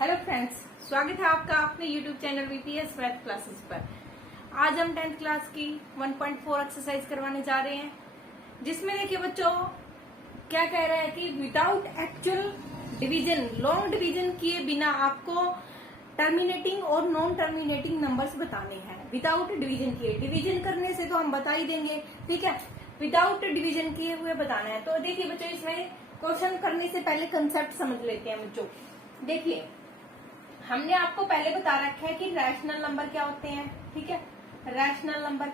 Hello friends, स्वागत है आपका अपने YouTube channel VPS math classes पर। आज हम 10th क्लास की 1.4 एक्सरसाइज करवाने जा रहे हैं, जिसमें देखिए बच्चों क्या कह रहा है कि without actual division, long division किए बिना आपको टर्मिनेटिंग और नॉन टर्मिनेटिंग नंबर्स बताने हैं। विदाउट डिवीजन किए, डिवीजन करने से तो हम बता ही देंगे, ठीक है। विदाउट डिवीजन किए हुए बताना है। तो देखिए बच्चों, इसमें क्वेश्चन करने से पहले कंसेप्ट समझ लेते हैं बच्चों। देखिए, हमने आपको पहले बता रखा है कि रैशनल नंबर क्या होते हैं, ठीक है। रैशनल नंबर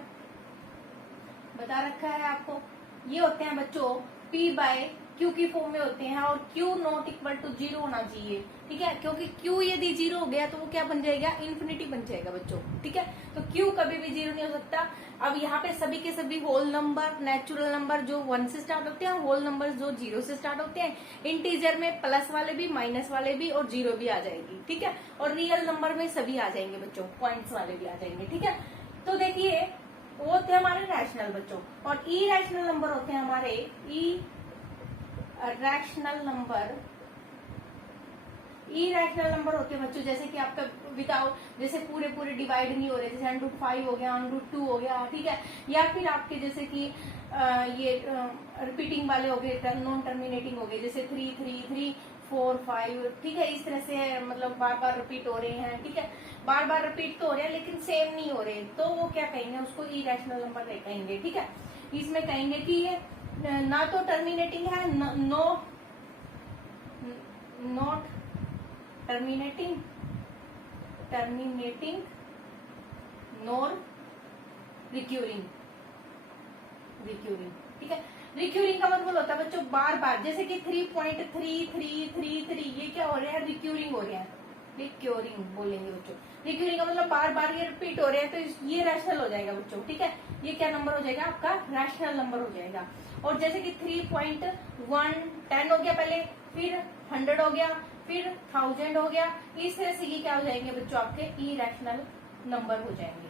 बता रखा है आपको, ये होते हैं बच्चों p बाय q की फॉर्म में होते हैं और q नॉट इक्वल टू 0 होना चाहिए, ठीक है। क्योंकि q यदि 0 हो गया तो वो क्या बन जाएगा, इन्फिनिटी बन जाएगा बच्चों, ठीक है। तो q कभी भी 0 नहीं हो सकता। अब यहाँ पे सभी के सभी होल नंबर, नेचुरल नंबर जो 1 से स्टार्ट होते हैं, होल नंबर जो 0 से स्टार्ट होते हैं, इंटीजर में प्लस वाले भी, माइनस वाले भी और 0 भी आ जाएगी, ठीक है। और रियल नंबर में सभी आ जाएंगे बच्चों, पॉइंट्स वाले भी आ जाएंगे, ठीक है। तो देखिए, वो होते हैं हमारे रैशनल बच्चों, और इरेशनल नंबर होते हैं हमारे इरेशनल नंबर। इरेशनल नंबर होते हैं बच्चों जैसे कि आपका विदाउट, जैसे पूरे पूरे डिवाइड नहीं हो रहे, जैसे √5 हो गया, √2 हो गया, ठीक है। या फिर आपके जैसे कि ये रिपीटिंग वाले हो गए, नॉन टर्मिनेटिंग हो गए, जैसे 3 3 3 4 5, ठीक है। इस तरह से मतलब बार बार रिपीट हो रहे हैं, ठीक है। बार बार रिपीट तो हो रहे हैं लेकिन सेम नहीं हो रहे, तो वो क्या कहेंगे, उसको इरेशनल नंबर कहेंगे, ठीक है। इसमें कहेंगे कि ये ना तो टर्मिनेटिंग है, नॉट टर्मिनेटिंग नॉर रिक्यूरिंग, ठीक है। रिक्यूरिंग का मतलब होता है बच्चों बार बार, जैसे कि 3.3333 ये क्या हो रहे हैं, रिक्यूरिंग हो रहे हैं, रिक्यूरिंग बोलेंगे बच्चों। रिक्यूरिंग का मतलब बार बार ये रिपीट हो रहे हैं, तो ये रैशनल हो जाएगा बच्चों, ठीक है। ये क्या नंबर हो जाएगा, आपका रैशनल नंबर हो जाएगा। और जैसे कि 3.110 हो गया पहले, फिर 100 हो गया, फिर 1000 हो गया, इस तरह से ये क्या हो जाएंगे बच्चों, आपके इरेशनल नंबर हो जाएंगे।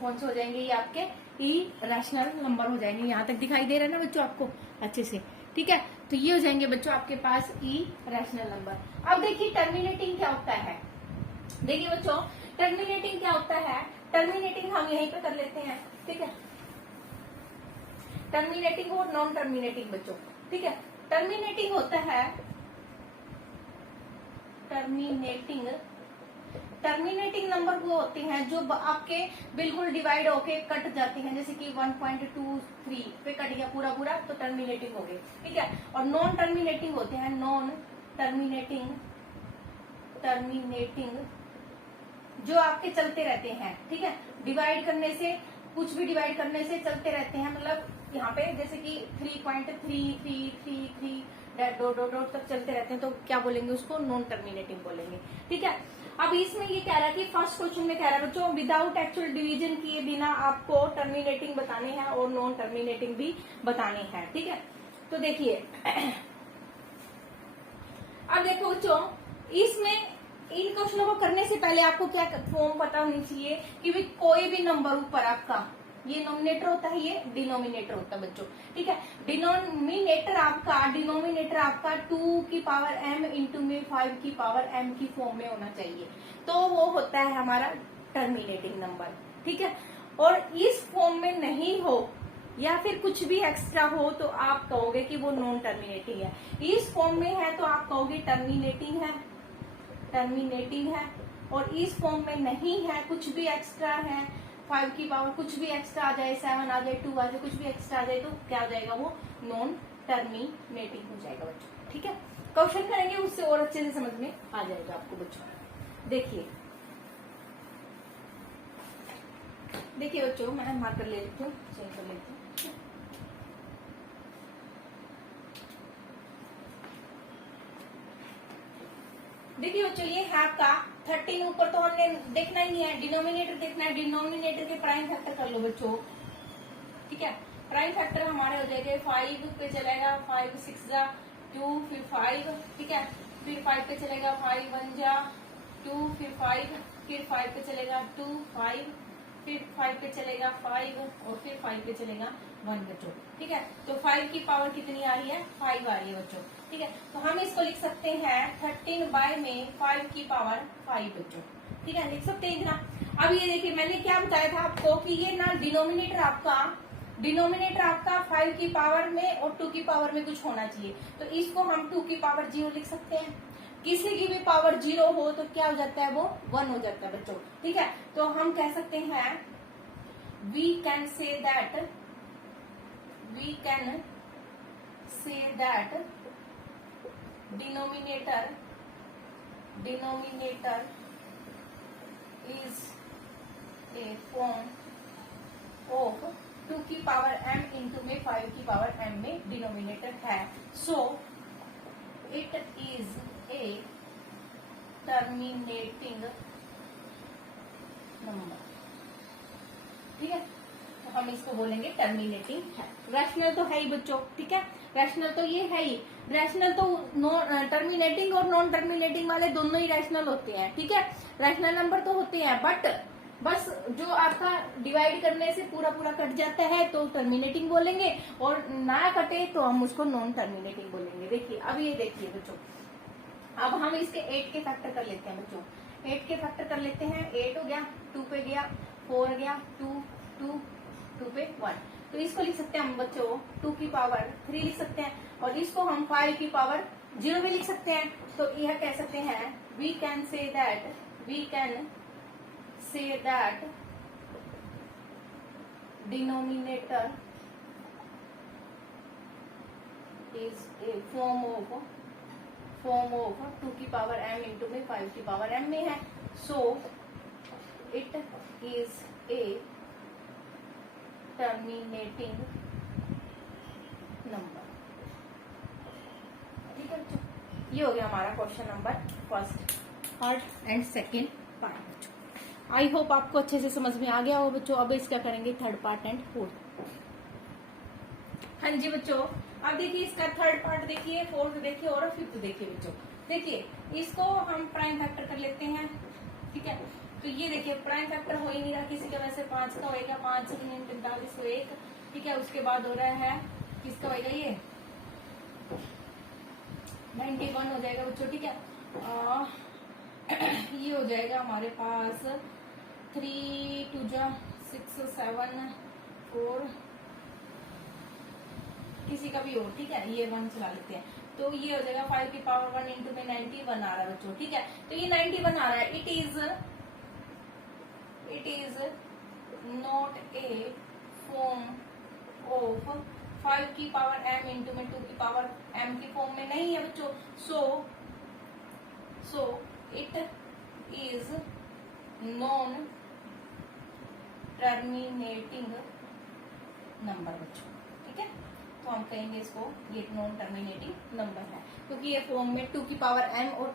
कौन से हो जाएंगे, ये आपके इरेशनल नंबर हो जाएंगे। यहाँ तक दिखाई दे रहा है ना बच्चों आपको अच्छे से, ठीक है। तो ये हो जाएंगे बच्चों आपके पास इरेशनल नंबर। अब देखिए टर्मिनेटिंग क्या होता है। देखिए बच्चों, टर्मिनेटिंग क्या होता है, टर्मिनेटिंग हम यहीं पे कर लेते हैं, ठीक है। टर्मिनेटिंग और नॉन टर्मिनेटिंग बच्चों, ठीक है। टर्मिनेटिंग होता है, टर्मिनेटिंग नंबर वो होते हैं जो आपके बिल्कुल डिवाइड होके कट जाते हैं, जैसे कि 1.23 पे कट गया पूरा पूरा, तो टर्मिनेटिंग हो गए, ठीक है। और नॉन टर्मिनेटिंग होते हैं, नॉन टर्मिनेटिंग जो आपके चलते रहते हैं, ठीक है। डिवाइड करने से, कुछ भी डिवाइड करने से चलते रहते हैं, मतलब यहाँ पे जैसे कि 3.3333 डॉट डॉट डॉट तक चलते रहते हैं, तो क्या बोलेंगे, उसको नॉन टर्मिनेटिंग बोलेंगे, ठीक है। अब इसमें ये कह रहा है कि फर्स्ट क्वेश्चन में कह रहा है बच्चों विदाउट एक्चुअल डिवीजन किए बिना आपको टर्मिनेटिंग बताने हैं और नॉन टर्मिनेटिंग भी बताने हैं, ठीक है। तो देखिए अब देखो बच्चों, इसमें इन क्वेश्चनों को करने से पहले आपको क्या फॉर्म पता होनी चाहिए कि भी कोई भी नंबर ऊपर आपका, ये नोमिनेटर होता है, ये डिनोमिनेटर होता है बच्चों, ठीक है। डिनोमिनेटर आपका 2 की पावर m इंटू में 5 की पावर m की फॉर्म में होना चाहिए, तो वो होता है हमारा टर्मिनेटिंग नंबर, ठीक है। और इस फॉर्म में नहीं हो या फिर कुछ भी एक्स्ट्रा हो तो आप कहोगे कि वो नॉन टर्मिनेटिंग है। इस फॉर्म में है तो आप कहोगे टर्मिनेटिंग है, और इस फॉर्म में नहीं है, कुछ भी एक्स्ट्रा है, 5 की पावर कुछ भी एक्स्ट्रा आ जाए, 7 आ जाए, 2 आ जाए, कुछ भी एक्स्ट्रा आ जाए, तो क्या हो जाएगा, वो नॉन टर्मिनेटिंग हो जाएगा बच्चों, ठीक है। क्वेश्चन करेंगे उससे और अच्छे से समझ में आ जाएगा आपको बच्चों। देखिए बच्चों, मैं मार्कर ले लेती हूँ, चेंज कर लेती हूँ। देखिए बच्चों, ये है आपका 13 ऊपर, तो हमने देखना ही नहीं है, डिनोमिनेटर देखना है। डिनोमिनेटर के प्राइम फैक्टर कर लो बच्चों, ठीक है। प्राइम फैक्टर हमारे हो जाएंगे 5 पे चलेगा, 5 6 जा 2, फिर 5, ठीक है। फिर 5 पे चलेगा 5 1 जा 2, फिर 5, फिर 5 पे चलेगा 2 5, फिर 5 पे चलेगा 5 और फिर 5 पे चलेगा 1 बच्चों, ठीक है। तो 5 की पावर कितनी आ रही है, 5 आ रही है बच्चों। ठीक है। तो हम इसको लिख सकते हैं 13 बाय में 5 की पावर 5 बच्चों, ठीक है, लिख सकते हैं ना। अब ये देखिए मैंने क्या बताया था आपको कि ये ना डिनोमिनेटर आपका 5 की पावर में और 2 की पावर में कुछ होना चाहिए, तो इसको हम 2 की पावर 0 लिख सकते हैं। किसी की भी पावर 0 हो तो क्या हो जाता है, वो 1 हो जाता है बच्चों, ठीक है। तो हम कह सकते हैं we can say that denominator is a form of 2 की पावर m इंटू में 5 की पावर m में डिनोमिनेटर है, so it is a terminating number, ठीक है। तो हम इसको बोलेंगे टर्मिनेटिंग है। रैशनल तो है ही बच्चों, ठीक है, रैशनल तो ये है ही। रैशनल तो टर्मिनेटिंग और नॉन टर्मिनेटिंग वाले दोनों ही रैशनल होते हैं, ठीक है। रैशनल नंबर तो होते हैं, बट बस जो आपका डिवाइड करने से पूरा पूरा कट जाता है तो टर्मिनेटिंग बोलेंगे, और ना कटे तो हम उसको नॉन टर्मिनेटिंग बोलेंगे। देखिए अब ये देखिए बच्चों, अब हम इसके 8 के फैक्टर कर लेते हैं बच्चों। 8 के फैक्टर कर लेते हैं। 8 हो गया, 2 पे गया, 4 गया, 2 पे 1, तो इसको लिख सकते हैं हम बच्चों 2 की पावर 3 लिख सकते हैं, और इसको हम 5 की पावर 0 भी लिख सकते हैं। तो यह कह सकते हैं we can say that denominator is a form of 2 की पावर m इंटू में 5 की पावर m में है, so it is a terminating number, ठीक है बच्चों। ये हो गया हमारा question number first part and second part. I hope आपको अच्छे से समझ में आ गया हो बच्चों। अब इसका करेंगे थर्ड पार्ट एंड फोर्थ। हाँ जी बच्चों, अब देखिए इसका थर्ड पार्ट देखिए, फोर्थ देखिए और फिफ्थ देखिए बच्चों। देखिए इसको हम प्राइम फैक्टर कर लेते हैं, ठीक है। तो ये देखिए प्राइम फैक्टर हो ही नहीं रहा किसी का, वैसे 5 का होएगा, 5 3 45 तो 1, ठीक है। उसके बाद हो रहा है किसका होएगा, ये 91 हो जाएगा बच्चों, ठीक है। ये हो जाएगा हमारे पास 3 2 6 7 4, किसी का भी हो, ठीक है। ये 1 चला लेते हैं, तो ये हो जाएगा 5 की पावर 1 इंटू में 91 आ रहा है बच्चों, ठीक है। तो ये 91 आ रहा है। It is not a form of 5 की पावर m इंटू में 2 की पावर m की फॉर्म में नहीं है बच्चों, सो it is non terminating number बच्चों, ठीक है। तो हम कहेंगे इसको ये नॉन टर्मिनेटिंग नंबर है, क्योंकि ये फॉर्म में 2 की पावर m और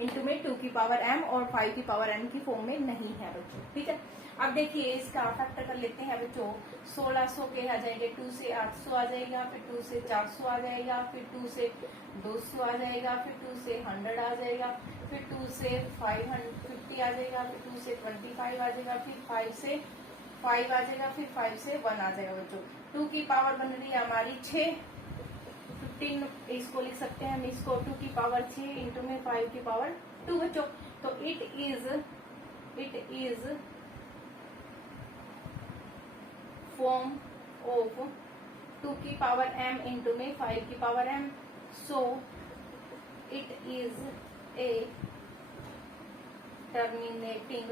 इंटू में 2 की पावर m और 5 की पावर m की फॉर्म में नहीं है बच्चों, ठीक है। अब देखिए इसका फैक्टर कर लेते हैं बच्चों। 1600 के आ जाएंगे, 2 से 800 आ जाएगा, फिर 2 से 400 आ जाएगा, फिर 2 से 200 आ जाएगा, फिर 2 से 100 आ जाएगा, फिर 2 से 550 आ जाएगा, फिर 2 से 25 आ जाएगा, फिर 5 से 5 आ जाएगा, फिर 5 से 1 आ जाएगा बच्चों। 2 की पावर बन रही है हमारी 6, 15 इसको लिख सकते हैं हम इसको 2 की पावर 6 इंटू में 5 की पावर 2 बच्चों। तो इट इज फॉर्म ऑफ 2 की पावर m इंटू में 5 की power m, so it is a terminating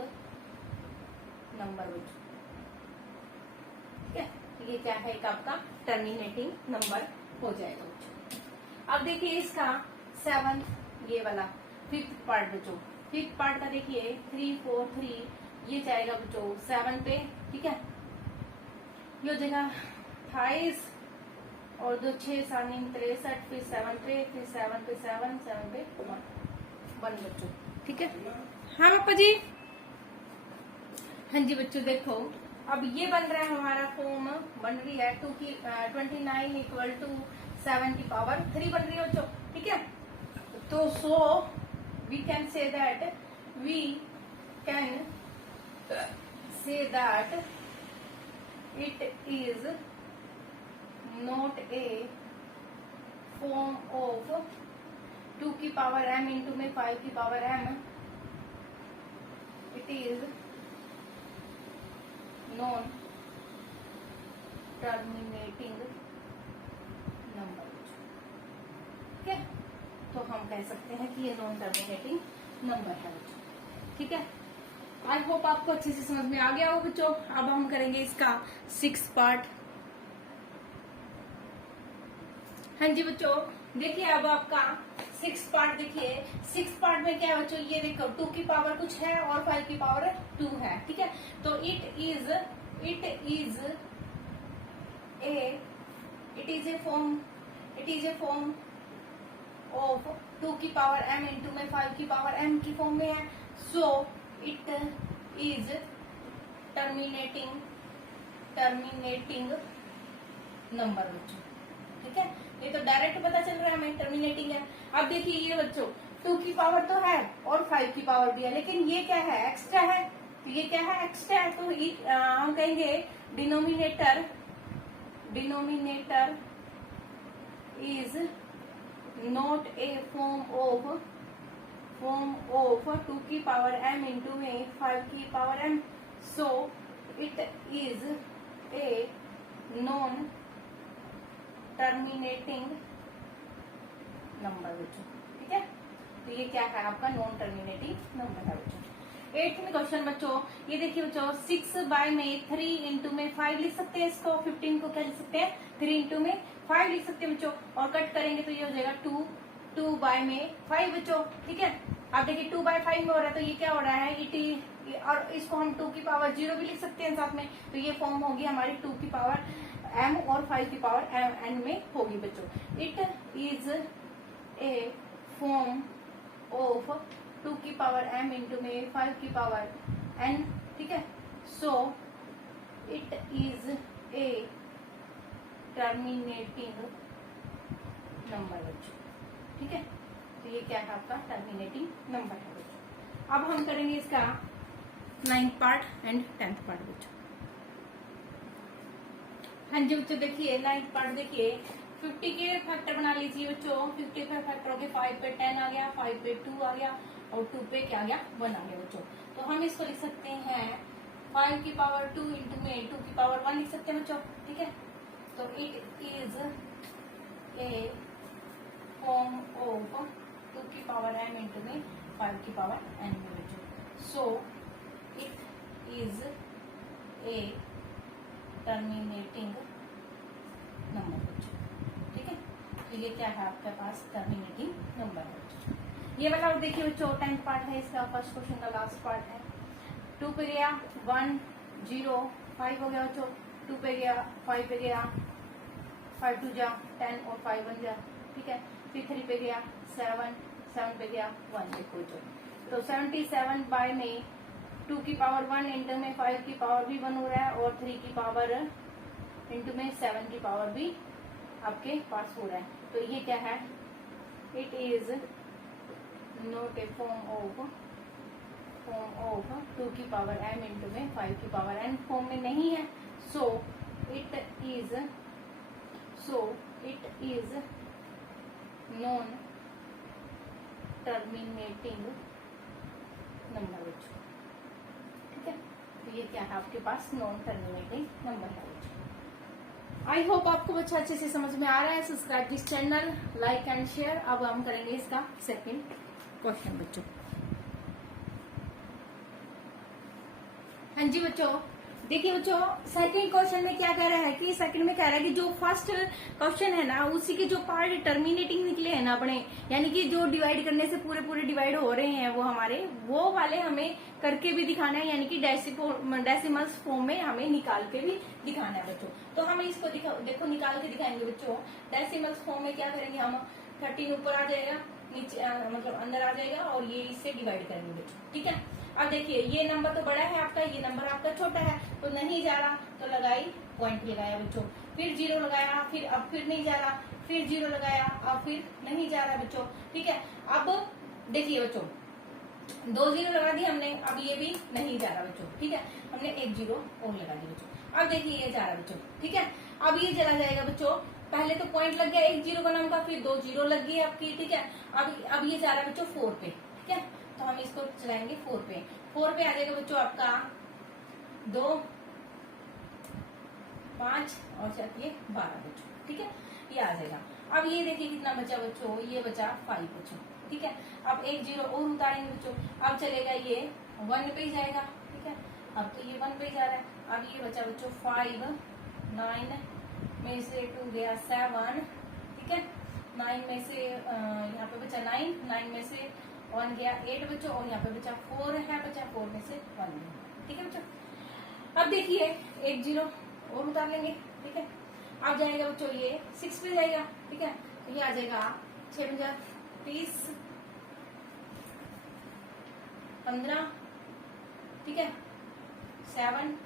number बच्चों, ठीक है। ये क्या है एक आपका टर्मिनेटिंग नंबर हो जाएगा बच्चों। अब देखिए इसका 7 ये वाला 5th पार्ट बच्चों। 5th पार्ट का देखिए 3 4 3 ये जाएगा बच्चों 7 पे, ठीक है। ये हो जाएगा 28 और 2 6 7 63, फिर 7 पे, फिर 7 पे 7 7 पे 1 बच्चों, ठीक है। हाँ पापा जी, हाँ जी बच्चों देखो अब ये बन रहा है हमारा फॉर्म, बन रही है 2 की 29 इक्वल टू 7 की पावर 3 बन रही है बच्चों, ठीक है। तो so we can say that it is not a form of 2 की पावर m इंटू में 5 की power m, it is non terminating number. ठीक है, तो हम कह सकते हैं कि ये नॉन टर्मिनेटिंग नंबर है बच्चों। ठीक है, आई होप आपको अच्छे से समझ में आ गया हो बच्चों। अब हम करेंगे इसका 6th पार्ट। हाँ जी बच्चों, देखिए अब आपका 6th पार्ट देखिए। 6th पार्ट में क्या है बच्चों, ये देखो 2 की पावर कुछ है और 5 की पावर 2 है। ठीक है, तो it is a form of 2 की पावर m इंटू में 5 की पावर m की फॉर्म में है। So it is terminating number बच्चों। ठीक है, ये तो डायरेक्ट पता चल रहा है हमें टर्मिनेटिंग है। अब देखिए ये बच्चों 2 की पावर तो है और 5 की पावर भी है, लेकिन ये क्या है, एक्स्ट्रा है। तो ये क्या है, एक्स्ट्रा है। तो हम कहेंगे denominator is not a form of 2 की पावर m इंटू में 5 की power m। So it is a non terminating number बच्चों। ठीक है, तो ये क्या है आपका नॉन टर्मिनेटिंग नंबर है बच्चों। 8th में क्वेश्चन बच्चों, ये देखिए बच्चों 6 बाय में 3 इंटू में 5 लिख सकते हैं इसको। 15 को क्या लिख सकते हैं, 3 इंटू में 5 लिख सकते हैं बच्चों। और कट करेंगे तो ये हो जाएगा 2 बाय में 5 बच्चों। ठीक है, अब देखिए 2 बाय 5 में हो रहा है, तो ये क्या हो रहा है, और इसको हम 2 की पावर 0 भी लिख सकते हैं साथ में। तो ये फॉर्म होगी हमारी 2 की पावर m और 5 की पावर n में होगी बच्चों। It is a form of 2 की पावर m इंटू में 5 की पावर n। ठीक है, so it is a terminating number बच्चों। ठीक है, तो ये क्या है आपका टर्मिनेटिंग नंबर है बच्चों। अब हम करेंगे इसका 9th part and 10th part बच्चों। हाँ जी बच्चों, देखिए 9th पार्ट देखिए 50 के फैक्टर बना लीजिए बच्चों। 50 पे फैक्टर हो गया, 5 पे 10 आ गया, 5 पे 2 आ गया और 2 पे क्या आ गया, 1 आ गया बच्चों। तो हम इसको लिख सकते हैं 5 की पावर 2 इंटू में 2 की पावर 1 लिख सकते हैं बच्चों। ठीक है, तो it is a form of 2 की पावर m इंटू में 5 की पावर n में बच्चों। सो it is a terminating number बच्चों। ठीक है, तो ये क्या है आपके पास टर्मिनेटिंग नंबर बच्चों। ये वाला और देखिए बच्चों 10th पार्ट है इसका, फर्स्ट क्वेश्चन का लास्ट पार्ट है। 2 पे गया 1 0 5 हो गया बच्चों। 2 पे गया 5 पे गया 5 2 जा 10 और 5 1 जा। ठीक है, फिर 3 पे गया 7 पे गया 1 देखो बच्चों। तो 77 बाय में 2 की पावर 1 इंटू में 5 की पावर भी 1 हो रहा है और 3 की पावर इंटू में 7 की पावर भी आपके पास हो रहा है। तो ये क्या है, it is not a form of 2 की पावर m इंटू में 5 की पावर n फॉर्म में नहीं है। So it is non terminating number बच्चों। ठीक है, तो ये क्या है आपके पास नॉन टर्मिनेटिंग नंबर है बच्चों। आई होप आपको बच्चा अच्छे से समझ में आ रहा है। Subscribe this channel, like and share. अब हम करेंगे इसका 2nd क्वेश्चन बच्चों। हाँ जी बच्चों, देखिए बच्चों 2nd क्वेश्चन में क्या कह रहा है कि 2nd में कह रहा है कि जो फर्स्ट क्वेश्चन है ना उसी के जो पार्ट टर्मिनेटिंग निकले हैं ना अपने, यानी कि जो डिवाइड करने से पूरे डिवाइड हो रहे हैं वो हमारे, वो वाले हमें करके भी दिखाना है, यानी कि डेसिमल्स फॉर्म में हमें निकाल के भी दिखाना है बच्चों। तो हम इसको देखो निकाल के दिखाएंगे बच्चों। डेसिमल्स फॉर्म में क्या करेंगे हम, 13 ऊपर आ जाएगा, नीचे मतलब अंदर आ जाएगा और ये इससे डिवाइड करेंगे बच्चों। ठीक है, अब देखिए ये नंबर तो बड़ा है आपका, ये नंबर आपका छोटा है, तो नहीं जा रहा तो लगाई पॉइंट लगाया बच्चों। फिर 0 लगाया, फिर अब फिर नहीं जा रहा, फिर 0 लगाया, अब फिर नहीं जा रहा बच्चों। ठीक है, अब देखिए बच्चों 2 0 लगा दी हमने, अब ये भी नहीं जा रहा बच्चों। ठीक है, हमने 1 0 और लगा दी बच्चों। अब देखिए ये जा रहा बच्चों। ठीक है, अब ये चला जाएगा बच्चों पहले तो पॉइंट लग गया एक जीरो का नाम का, फिर 2 जीरो लग गई आपकी, ठीक है। अब ये जा रहा है बच्चों 4 पे, ठीक है। तो हम इसको चलाएंगे 4 पे। 4 पे आ जाएगा बच्चों आपका 2 5 और चलिए 12 बच्चों, ठीक है। ये आ जाएगा। अब ये देखिए कितना बचा बच्चों, ये बचा 5 बच्चों, ठीक है। अब एक जीरो और उतारेंगे बच्चों, अब चलेगा ये 1 पे ही जाएगा, ठीक है। अब तो ये 1 पे ही जा रहा है। अब ये बचा बच्चों 5, 9 में से 2 गया 7, ठीक है। 9 में से यहाँ पे बचा 9 में से 1 गया 8 बच्चों, और यहाँ पे बचा 4 है, बचा 4 में से 1, ठीक है बच्चों। अब देखिए एक जीरो और उतार लेंगे, ठीक है। अब जाएगा बच्चों ये 6 पे जाएगा, ठीक है। तो ये आ जाएगा 6 × 30 15, ठीक है, 7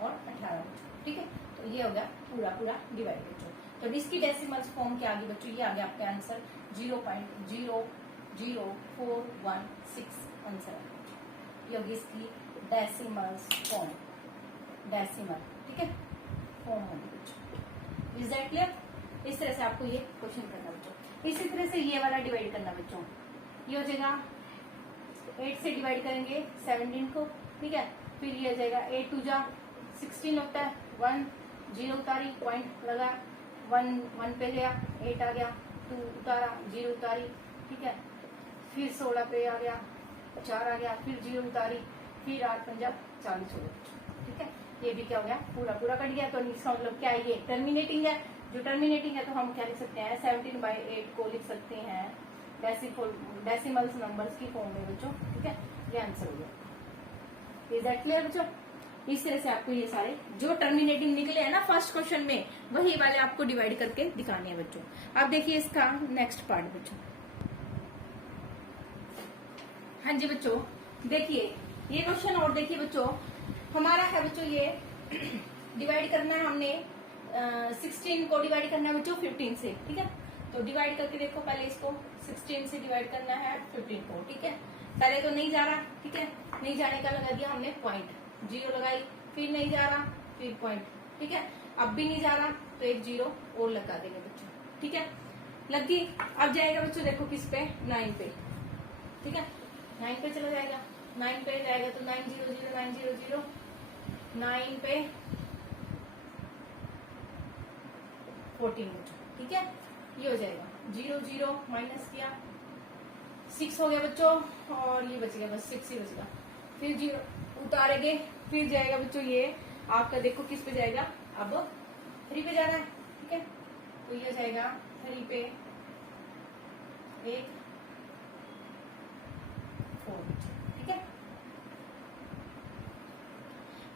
और 18 बच्चों, ठीक है। तो ये हो गया पूरा डिवाइड बच्चों। तो इसकी डेसिमल्स फॉर्म क्या आ गई बच्चों, ये आ गया आपके आंसर 0.00416 आंसर है। ये होगी इसकी डेसिमल्स फॉर्म, डेसिमल, ठीक है, फॉर्म होगी बच्चों। Is that clear? इस तरह से आपको ये क्वेश्चन करना बच्चों। इसी तरह से ये वाला डिवाइड करना बच्चों। ये हो जाएगा 8 से डिवाइड करेंगे 17 को, ठीक है। फिर ये हो जाएगा 8 2 जा 16 होता है, 1 जीरो उतारी, पॉइंट लगा, 1 पे गया, 8 आ गया, 2 उतारा, 0 उतारी, ठीक है। फिर 16 पे आ गया, 4 आ गया, फिर 0 उतारी, फिर 8 × 40 हो गया, ठीक है। ये भी क्या हो गया, पूरा कट गया। तो इसका मतलब क्या है, ये टर्मिनेटिंग है। जो टर्मिनेटिंग है तो हम क्या लिख सकते हैं, 17/8 को लिख सकते हैं डेसिमल्स नंबर्स की फॉर्म में बच्चों, ठीक है। ये आंसर हो गया। इज दैट क्लियर बच्चों? इस तरह से आपको ये सारे जो टर्मिनेटिंग निकले हैं ना फर्स्ट क्वेश्चन में, वही वाले आपको डिवाइड करके दिखाने हैं बच्चों। अब देखिए इसका नेक्स्ट पार्ट बच्चों। हाँ जी बच्चों, देखिए ये क्वेश्चन और देखिए बच्चों, हमारा है बच्चों ये डिवाइड करना है हमने 16 को डिवाइड करना है बच्चों 15 से, ठीक है। तो डिवाइड करके देखो, पहले इसको 16 से डिवाइड करना है 15 को, ठीक है। पहले तो नहीं जा रहा, ठीक है, नहीं जाने का लगा दिया हमने पॉइंट, 0 लगाई, फिर नहीं जा रहा, फिर पॉइंट, ठीक है। अब भी नहीं जा रहा तो एक 0 और लगा देंगे बच्चों, ठीक है। लग गई। अब जाएगा बच्चों देखो किस पे, 9 पे, ठीक है। 9 पे चला जाएगा, 9 पे जाएगा तो 9 0 0 9 0 0, 9 पे 14 बच्चों, ठीक है। ये हो जाएगा 0 0 माइनस किया, 6 हो गया बच्चों, और ये बच गया, बस 6 ही बच गया। फिर 0 उतारेंगे, फिर जाएगा बच्चों ये आपका देखो किस पे जाएगा, अब 3 पे जा रहा है, ठीक है। तो ये जाएगा 3 पे 1 4, ठीक है।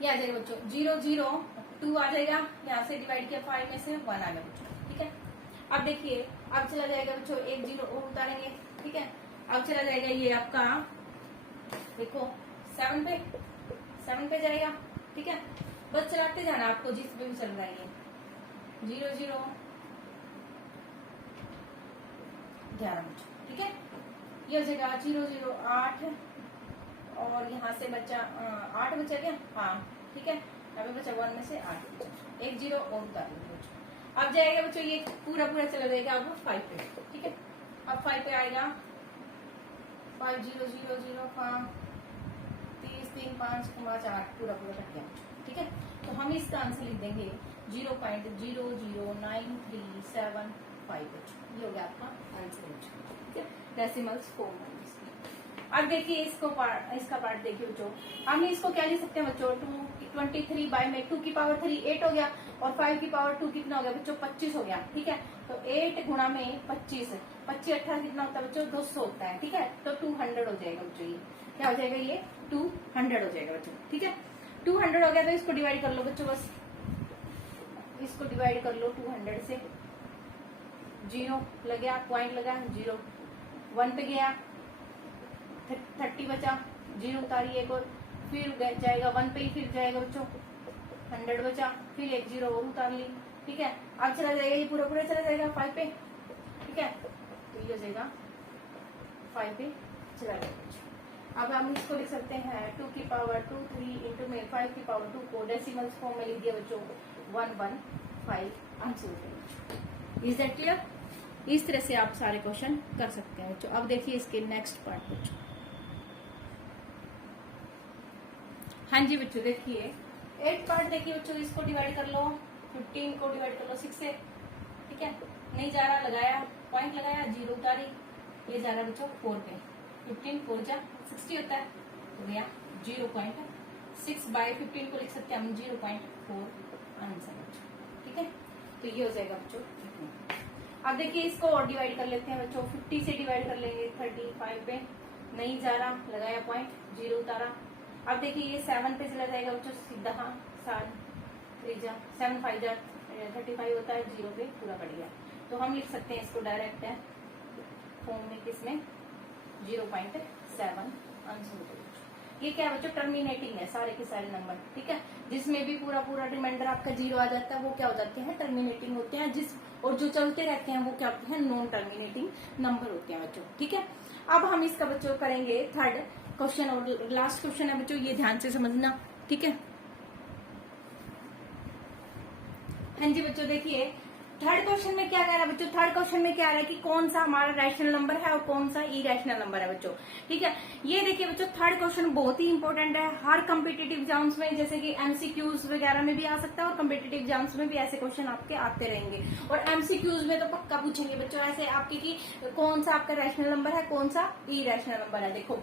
ये आ जाएगा बच्चों 0 0 2 आ जाएगा, यहाँ से डिवाइड किया 5 में से 1 आ गया बच्चों, ठीक है। अब देखिए अब चला जाएगा बच्चों एक 0 और उतारेंगे, ठीक है। अब चला जाएगा ये आपका देखो 7 पे जाएगा, ठीक है। बस चलाते जाना आपको जिस पे भी चल रहा है ये 0 0 11 बच्चों, ठीक है। ये हो जाएगा 0 0 8, और यहाँ से बचा 8 बचा क्या, हाँ ठीक है। यहाँ पे बचा 1 में से 8 बचा, एक 0 और उतार लेंगे बच्चों। अब जाएगा बच्चों ये पूरा चला जाएगा अब 5 पे, ठीक है। अब 5 पे आएगा 5 0 0 0 5 30 3 5 5 8 पूरा कट गया, ठीक है। तो हम इसका आंसर लिख देंगे 0.00937 बच्चों। ये हो गया आपका आंसर बच्चों, ठीक है। डेसिमल्स फॉर्म में। अब देखिए इसका पार्ट देखिए बच्चों, हम इसको क्या लिख सकते हैं बच्चों, 23 बाय में 2 की पावर 3 8 हो गया, और 5 की पावर 2 कितना हो गया बच्चों, 25 हो गया, ठीक है। तो 8 गुणा में 25 25 18 कितना होता है बच्चों, 200 होता है, ठीक है। तो 200 हो जाएगा बच्चों, ये क्या हो जाएगा, ये 200 हो जाएगा बच्चों, ठीक है। 200 हो गया तो इसको डिवाइड कर लो बच्चों, बस इसको डिवाइड कर लो 200 से। 0 लग गया, पॉइंट लगा 0, 1 पे गया 30 बचा, 0 उतारी एक और, फिर जाएगा 1 पे ही, फिर जाएगा बच्चों 100 बचा, फिर एक 0 और उतार ली, ठीक है। अब चला जाएगा ये पूरा चला जाएगा 5 पे, ठीक है। तो ये हो जाएगा 5 पे चला जाएगा। अब हम इसको लिख सकते हैं 2 की पावर 2 3 इंटू में 5 की पावर 2 को डेसिमल्स फॉर्म में लिख दिया बच्चों 115 आंसर हो गया। Is that clear? इस तरह से आप सारे क्वेश्चन कर सकते हैं बच्चों। अब देखिए इसके नेक्स्ट पार्ट बच्चों। हाँ जी बच्चों, देखिए 8 पार्ट देखिए बच्चों, इसको डिवाइड कर लो, 15 को डिवाइड कर लो 6 से, ठीक है। नहीं जा रहा, लगाया पॉइंट, लगाया, जीरो उतारी, ये जा रहा बच्चों 4 पे, 15 4 जा 60 होता है, तो भैया 0.6 बाई 15 को लिख सकते हैं हम 0.4 आंसर बच्चों, ठीक है। तो ये हो जाएगा बच्चों। अब देखिए इसको और डिवाइड कर लेते हैं बच्चों, 50 से डिवाइड कर लेंगे 35 पे, नहीं जा रहा, लगाया पॉइंट, जीरो उतारा। अब देखिए ये 7 पे चला जाएगा बच्चों सीधा, हाँ 7 3 जा 7 5 जा 35 होता है, जीरो पे पूरा कट गया। तो हम लिख सकते हैं इसको डायरेक्ट है फॉर्म में, किसमें 0.7 आंसर होता है। ये क्या है बच्चों, टर्मिनेटिंग है सारे के सारे नंबर, ठीक है। जिसमें भी पूरा पूरा रिमाइंडर आपका जीरो आ जाता है वो क्या हो जाते हैं, टर्मिनेटिंग होते हैं। और जो चलते रहते हैं वो क्या होते हैं, नॉन टर्मिनेटिंग नंबर होते हैं बच्चों, ठीक है। अब हम इसका बच्चों करेंगे थर्ड क्वेश्चन, और लास्ट क्वेश्चन है बच्चों, ये ध्यान से समझना, ठीक है। हाँ जी बच्चों, देखिए थर्ड क्वेश्चन में क्या कह रहा है बच्चों, थर्ड क्वेश्चन में क्या आ रहा है कि कौन सा हमारा रैशनल नंबर है और कौन सा इरेशनल नंबर है बच्चों, ठीक है। ये देखिए बच्चों थर्ड क्वेश्चन बहुत ही इंपॉर्टेंट है, हर कम्पिटेटिव एग्जाम्स में, जैसे कि एमसीक्यूज वगैरह में भी आ सकता है और कम्पिटेटिव एग्जाम्स में भी ऐसे क्वेश्चन आपके आते रहेंगे। और एमसीक्यूज में तो पक्का पूछेंगे बच्चों ऐसे आपके कि कौन सा आपका रैशनल नंबर है, कौन सा इरेशनल नंबर है। देखो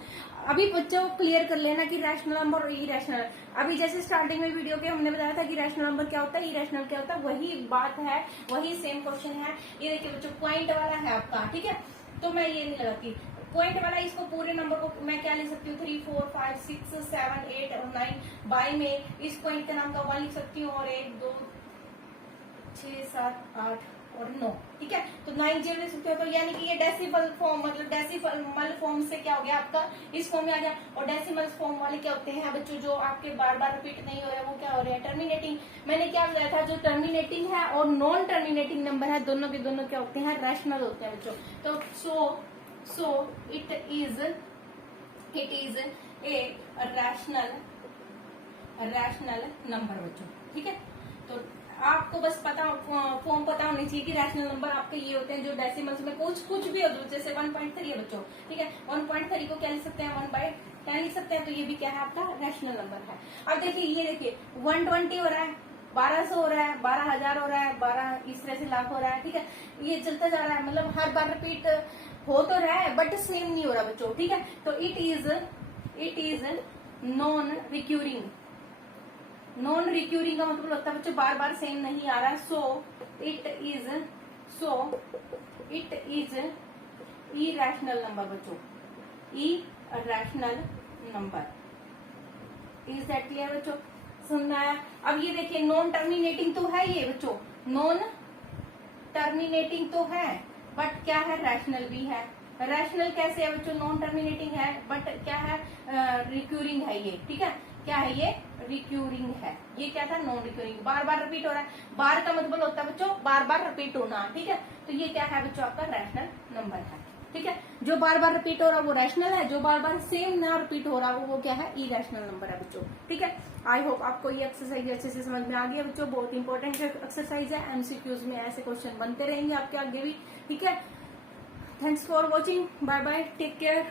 अभी बच्चों क्लियर कर लेना कि रैशनल नंबर और इरेशनल, अभी जैसे स्टार्टिंग में वीडियो के हमने बताया था कि रैशनल नंबर क्या होता है, इरेशनल क्या होता है, वही बात है, वही सेम क्वेश्चन है। ये देखिए बच्चों पॉइंट वाला है आपका, ठीक है। तो मैं ये नहीं लगाती पॉइंट वाला, इसको पूरे नंबर को मैं क्या लिख सकती हूँ, 3 4 5 6 7 8 और 9 बाई में इस पॉइंट का नाम का 1 लिख सकती हूँ, और 1 2 6 7 8 और 9, ठीक है। तो 9 0 लिख सकते हो, तो यानी कि ये डेसिमल फॉर्म, मतलब डेसिमल फॉर्म से क्या हो गया आपका इस फॉर्म में आ गया। और डेसिमल फॉर्म वाले क्या होते हैं बच्चों, जो आपके बार बार रिपीट नहीं हो रहे, वो क्या हो रहे हैं, टर्मिनेटिंग। मैंने क्या बताया था, जो टर्मिनेटिंग है और नॉन टर्मिनेटिंग नंबर है, दोनों के दोनों क्या होते हैं, रैशनल होते हैं बच्चों। तो सो it is a rational number बच्चों, ठीक है। तो आपको बस पता फॉर्म पता होनी चाहिए कि रैशनल नंबर आपके ये होते हैं जो डेसिमल्स में कुछ भी हो, जैसे 1.3 है बच्चों, ठीक है। 1.3 को क्या लिख सकते हैं, 1/10 लिख सकते हैं। तो ये भी क्या है आपका रैशनल नंबर है। अब देखिए ये देखिए 120 हो रहा है, 1200 हो रहा है, 12,000 हो रहा है, 12 इस तरह से लाख हो रहा है, ठीक है। ये चलता जा रहा है, मतलब हर बार रिपीट हो तो रहा है बट सेम नहीं हो रहा बच्चों, ठीक है। तो it is non recurring. Non recurring का मतलब होता है बच्चों बार बार सेम नहीं आ रहा है। So it is irrational number बच्चों, irrational number. Is that clear बच्चों, समझना है? अब ये देखिए नॉन टर्मिनेटिंग तो है ये बच्चों, नॉन टर्मिनेटिंग तो है बट क्या है, रैशनल भी है। रैशनल कैसे है बच्चों, नॉन टर्मिनेटिंग है बट क्या है, रिक्यूरिंग है ये, ठीक है। क्या है ये, रिक्यूरिंग है। ये क्या था, नॉन रिक्यूरिंग, बार बार रिपीट हो रहा है। बार का मतलब होता है बच्चों बार बार रिपीट होना, ठीक है। तो ये क्या है बच्चों, आपका रैशनल नंबर है, ठीक है। जो बार बार रिपीट हो रहा है वो रैशनल है, जो बार बार सेम ना रिपीट हो रहा है वो क्या है, इरेशनल नंबर है बच्चों, ठीक है। आई होप आपको ये एक्सरसाइज अच्छे से समझ में आ गया बच्चों। बहुत इंपॉर्टेंट एक्सरसाइज है, एमसीक्यूज में ऐसे क्वेश्चन बनते रहेंगे आपके आगे भी, ठीक है। Thanks for watching, bye bye, take care.